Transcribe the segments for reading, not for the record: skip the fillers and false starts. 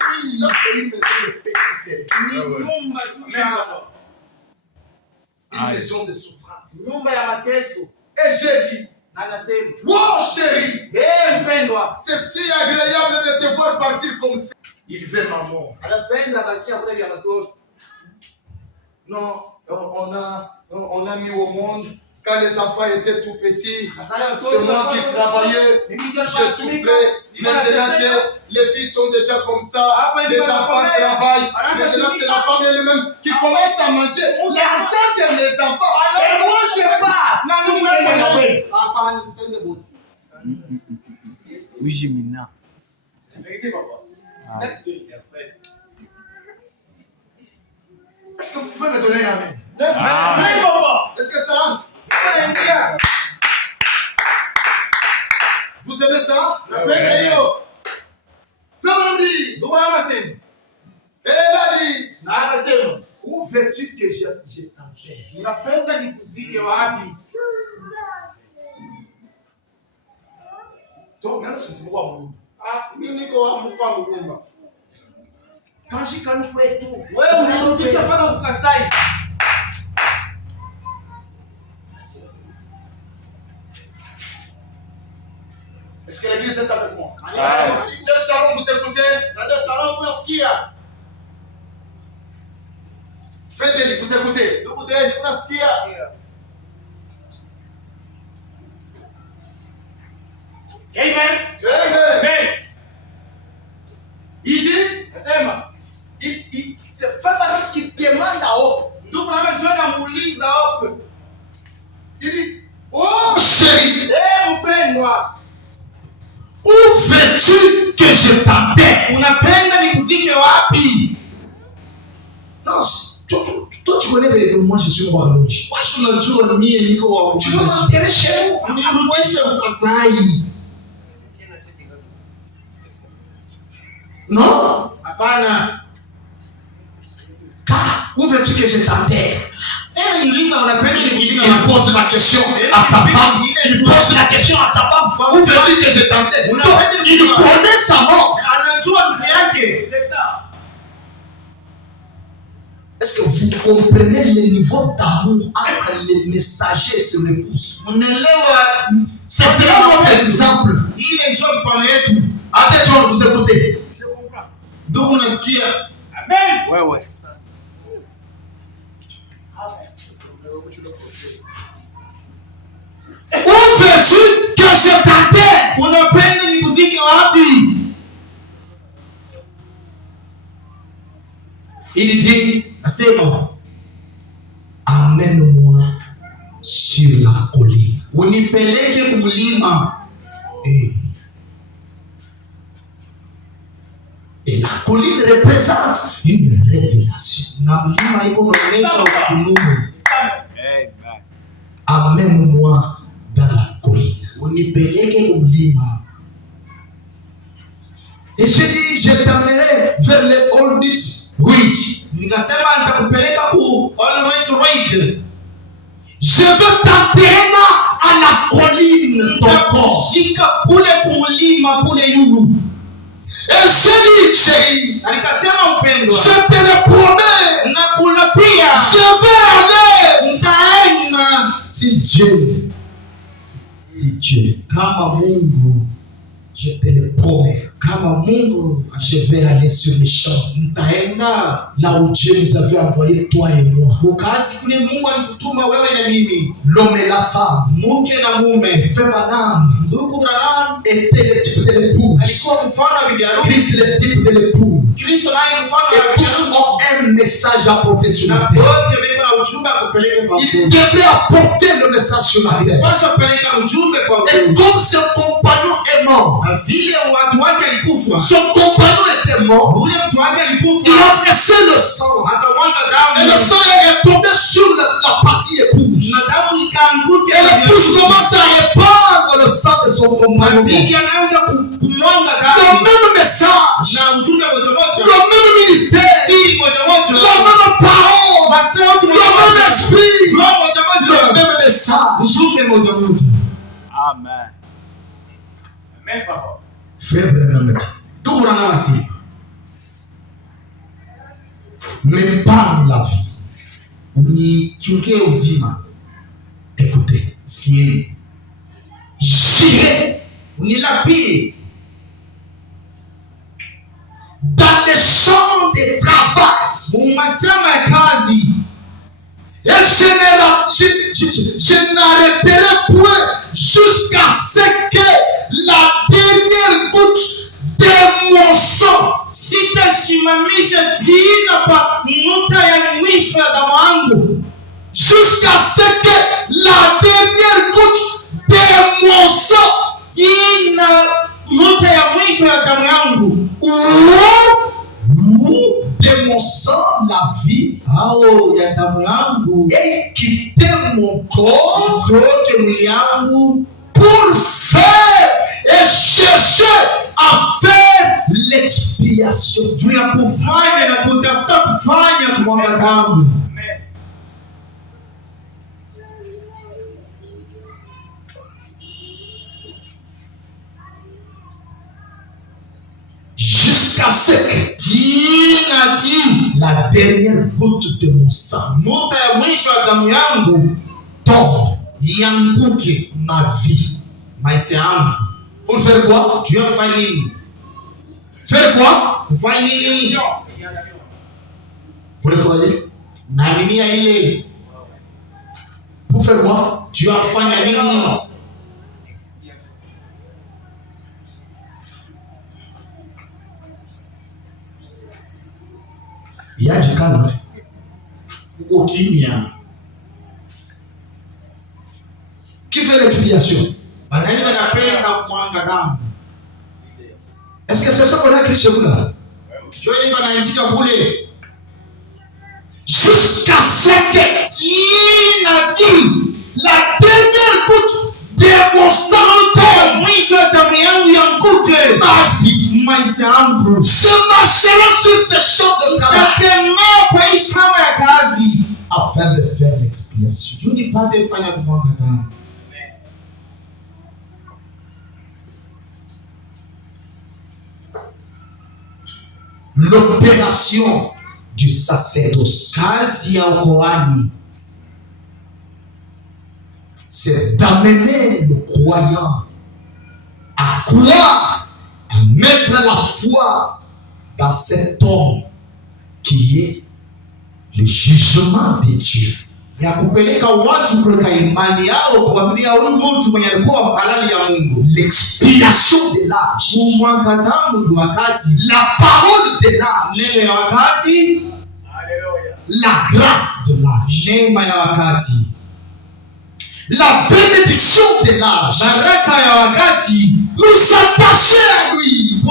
Ça, c'est une maison de pestiférés. Une maison de souffrance. Et j'ai dit, wow chérie, c'est si agréable de te voir partir comme ça. Il veut ma mort. Non, on a mis au monde. Quand les enfants étaient tout petits, c'est moi qui travaillais, je souffrais. Maintenant que les filles sont déjà comme ça, les enfants travaillent. Maintenant, c'est la femme elle-même qui commence à manger l'argent de mes enfants. Et moi, je ne sais pas. Oui, Jimina. C'est la vérité, papa. C'est la vérité après. Est-ce que vous pouvez me donner un amen? Amen, papa. Est-ce que ça rentre? Vous aimez ça? Où veux-tu que je t'enterre? Toi, même si tu vois mon quand j'ai quand même tout, est-ce que l'église est avec moi? Ce Sharon, vous écoutez? Faites-le, vous écoutez? Amen. Amen. Il dit, c'est Fabien qui demande à Hope. Il dit, oh chérie, où veux-tu que je t'enterre? Non, toi tu connais que moi je suis mort. Tu vas m'enterrer chez nous. Non. Où veux-tu que je t'enterre? Il pose la question à sa femme. Il pose la question à sa femme. Où veux-tu que je t'enterre? Il connaît sa mort. C'est ça. Est-ce que vous comprenez le niveau d'amour entre les messagers et son épouse? C'est cela notre exemple. Attends, vous écoutez. Je comprends. Amen. Ouais. Où veux-tu que je t'enterre? Il dit, amène-moi sur la colline. Et la colline représente une révélation. Amène-moi dans la colline. Et j'ai dit, je t'amènerai vers les Olditz Ridge. Je veux t'enterrer à la colline, ton corps. Et j'ai dit, chérie, je te le promets, je vais aller. Si Dieu, je te le promets, je vais aller sur les champs, là où Dieu nous avait envoyé, toi et moi. L'homme et la femme, frère Branham était le type de l'époux, Christ le type de l'époux, et tous ont un message à porter sur la terre. Il devrait apporter le message sur la terre. Et comme ce compagnon est mort, son compagnon était mort, il a versé le sang, et le sang est tombé sur la partie épouse, et l'épouse commence à répandre le sang de son compagnon. Le même message, le même ministère, la même parole, le même esprit, le même message. Amen. Amen, papa. Frère Branham, m'épargne la vie. Unichungie uzima. Écoutez, sikieni. J'irai, unilapie dans les champs de travail. Mumachama kazi. Et je n'arrêterai point jusqu'à ce que la dernière goutte de mon sang. Sitasimamisha jina pa muta ya mwisho ya damu yangu. Jusqu'à ce que la dernière goutte de mon sang. Jina muta ya mwisho ya damu yangu. De mon sang, la vie, et quitter mon corps pour faire et chercher à faire l'expiation. Jusqu'à ce que la dernière goutte de mon sang tombe, yanguke ma vie. Pour faire quoi? Tu as failli. Faire quoi? Vous le croyez? Pour faire quoi? Tu as failli. Il y a du calme. Qui fait l'expiation? Est-ce que c'est ça qu'on a écrit chez vous là? Jusqu'à ce que la dernière goutte de mon sang tombe, ma vie. Je marcherai sur ce champ de travail afin de faire l'expiation. L'opération du sacerdoce, c'est d'amener le croyant à croire, à mettre la foi dans cet homme qui est le jugement de Dieu. L'expiation de l'âge, la parole de l'âge, la grâce de l'âge, la bénédiction de l'âge, nous attacher à lui, le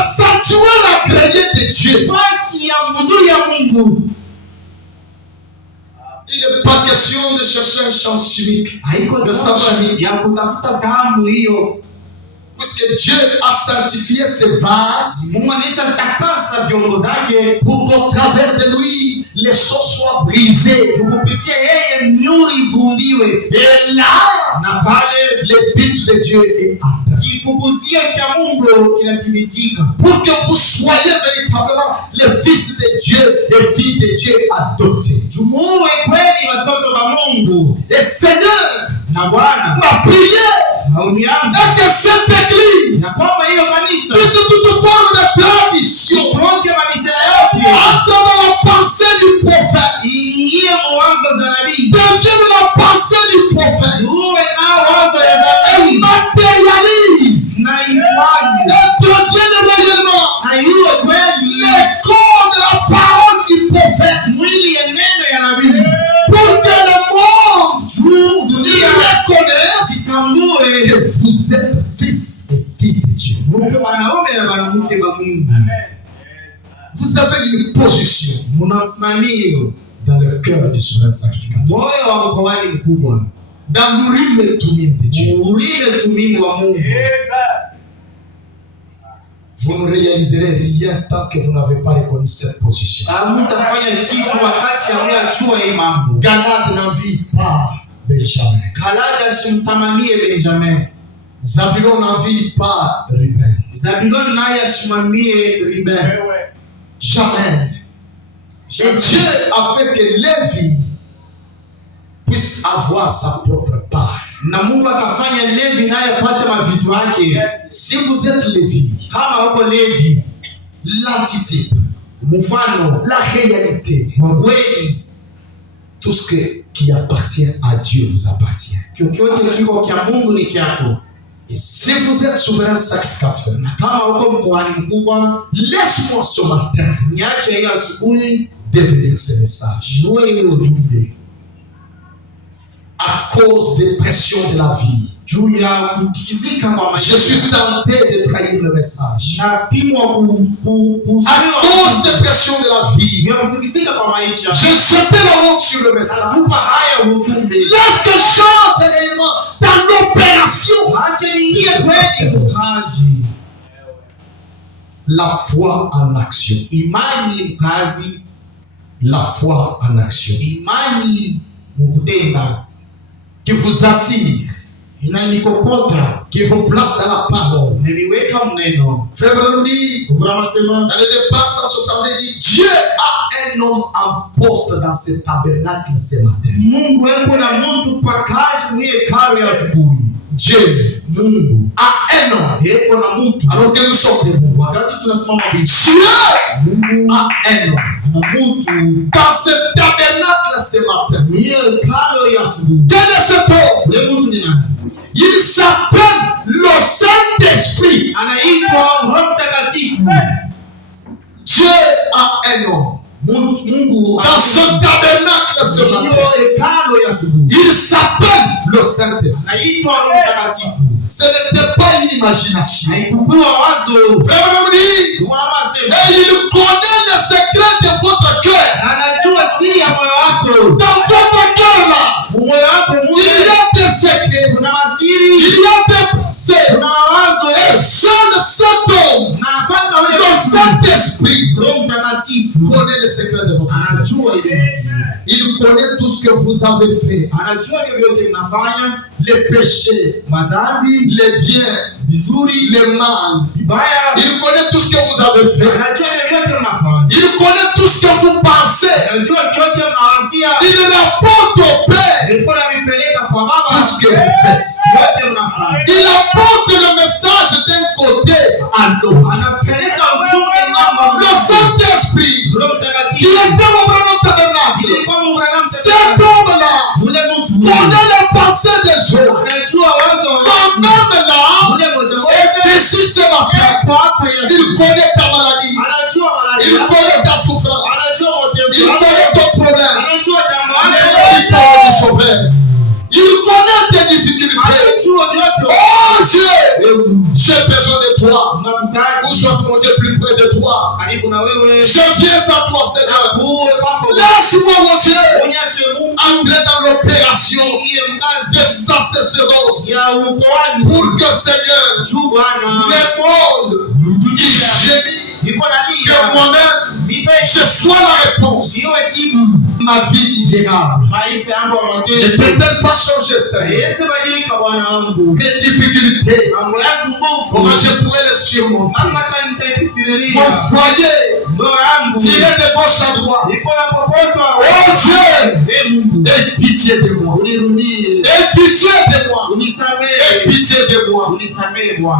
sanctuaire agréé de Dieu. Il n'est pas question de chercher un champ chimique. Puisque Dieu a sanctifié ses vases pour qu'au travers de lui, les choses soient brisées. Et là, le but de Dieu est atteint. Pour que vous soyez véritablement le fils de Dieu, les filles de Dieu adoptés. Et Seigneur, ma prière est que cette église, de toute forme de tradition, entre dans la pensée du prophète, devienne la pensée du prophète, et matérialise, et devienne réellement l'écho de la parole du prophète, pour que le monde reconnaisse que vous êtes fils et filles de Dieu. Vous avez une position dans le cœur du souverain sacrificateur, dans l'urine et tumim de Dieu. Vous ne réaliserez rien tant que vous n'avez pas reconnu cette position. Galade n'en vit pas Benjamin. Zabulon n'en vit pas Ruben. Jamais. Et Dieu a fait que Lévi puisse avoir sa propre part. Na Mungu akafanya Levi naye apate mavitu yake. Si vous êtes Lévi, kama uko Levi, l'antité, mfano, la réalité, kweli, tout ce qui appartient à Dieu vous appartient. Kyokyote kiko kya Mungu ni kyako. Et si vous êtes souverain sacrificateur, na kama uko mkoani mkubwa, laisse-moi ce matin, niache hii asubuhi, devenir ce message. Niwe ile ujumbe. À cause des pressions de la vie, je suis tenté de trahir le message. À cause des pressions de la vie, je jetais la honte sur le message. Lorsque je chante réellement dans l'opération, la foi en action. Imani mkazi, la foi en action. Imani mukutenda. Qui vous attire, qui vous place dans la parole. Frère Brandi, dans le départ 160, dit Dieu a un homme en poste dans ce tabernacle ce matin. Dieu, Mungu a un homme. Alors que nous sommes des Mungu. Dieu a un homme. Dans ce tabernacle ce matin. Quel est cet homme? Il s'appelle le Saint-Esprit. Dieu a un homme. Dans ce tabernacle ce matin, il s'appelle le Saint-Esprit. Ce n'était pas une imagination. Et il connaît le secret de votre cœur. Dans votre cœur là, il y a des secrets, il y a des pensées. Et seul cet homme, le Saint-Esprit, connaît le secret de votre cœur. Il connaît tout ce que vous avez fait. Les péchés, les biens, les mal. Il connaît tout ce que vous avez fait. Il connaît tout ce que vous pensez. Il rapporte au Père tout ce que vous faites. Il apporte le message d'un côté à l'autre. Le Saint-Esprit qui était au grand tabernacle, cet homme-là connaît les pensées des autres. Ton homme là est ici ce matin. Il connaît ta maladie. Il connaît ta souffrance. Il connaît ton problème. Il parle du Sauveur. Il connaît tes difficultés. Oh Dieu, j'ai besoin de toi. Où soit mon Dieu plus près de toi. Je viens à toi, Seigneur. Laisse-moi, mon Dieu, entrer dans l'opération de sacerdoce pour que, Seigneur, le monde qui gémit, que moi-même, je sois la réponse. Ma vie misérable ne peut-être pas changer, Seigneur. Mes difficultés, comment je pourrais les surmonter? Mon foyer, tiré de gauche à droite. Oh Dieu, aie pitié de moi. Aie pitié de moi. Aie pitié de moi.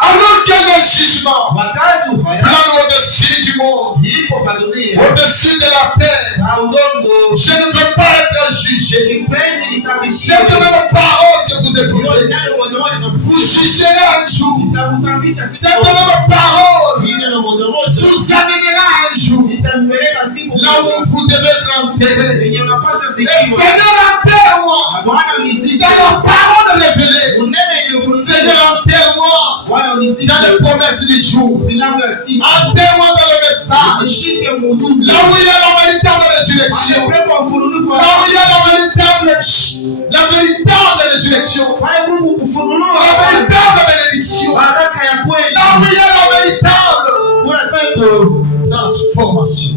Alors que le jugement plane au-dessus du monde, au-dessus de la terre, je ne veux pas être jugé. C'est de même parole que vous écoutez. Vous jugerez un jour. C'est de même parole vous amènera un jour là où vous devez être enterré. Et Seigneur, enterre-moi dans la parole révélée. Seigneur, enterre-moi dans les promesses du jour. Enterre-moi dans le message. Là où il y a la véritable résurrection. Là où il y a la véritable résurrection. La véritable bénédiction. Là où il y a la véritable transformation.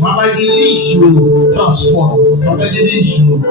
Transformation.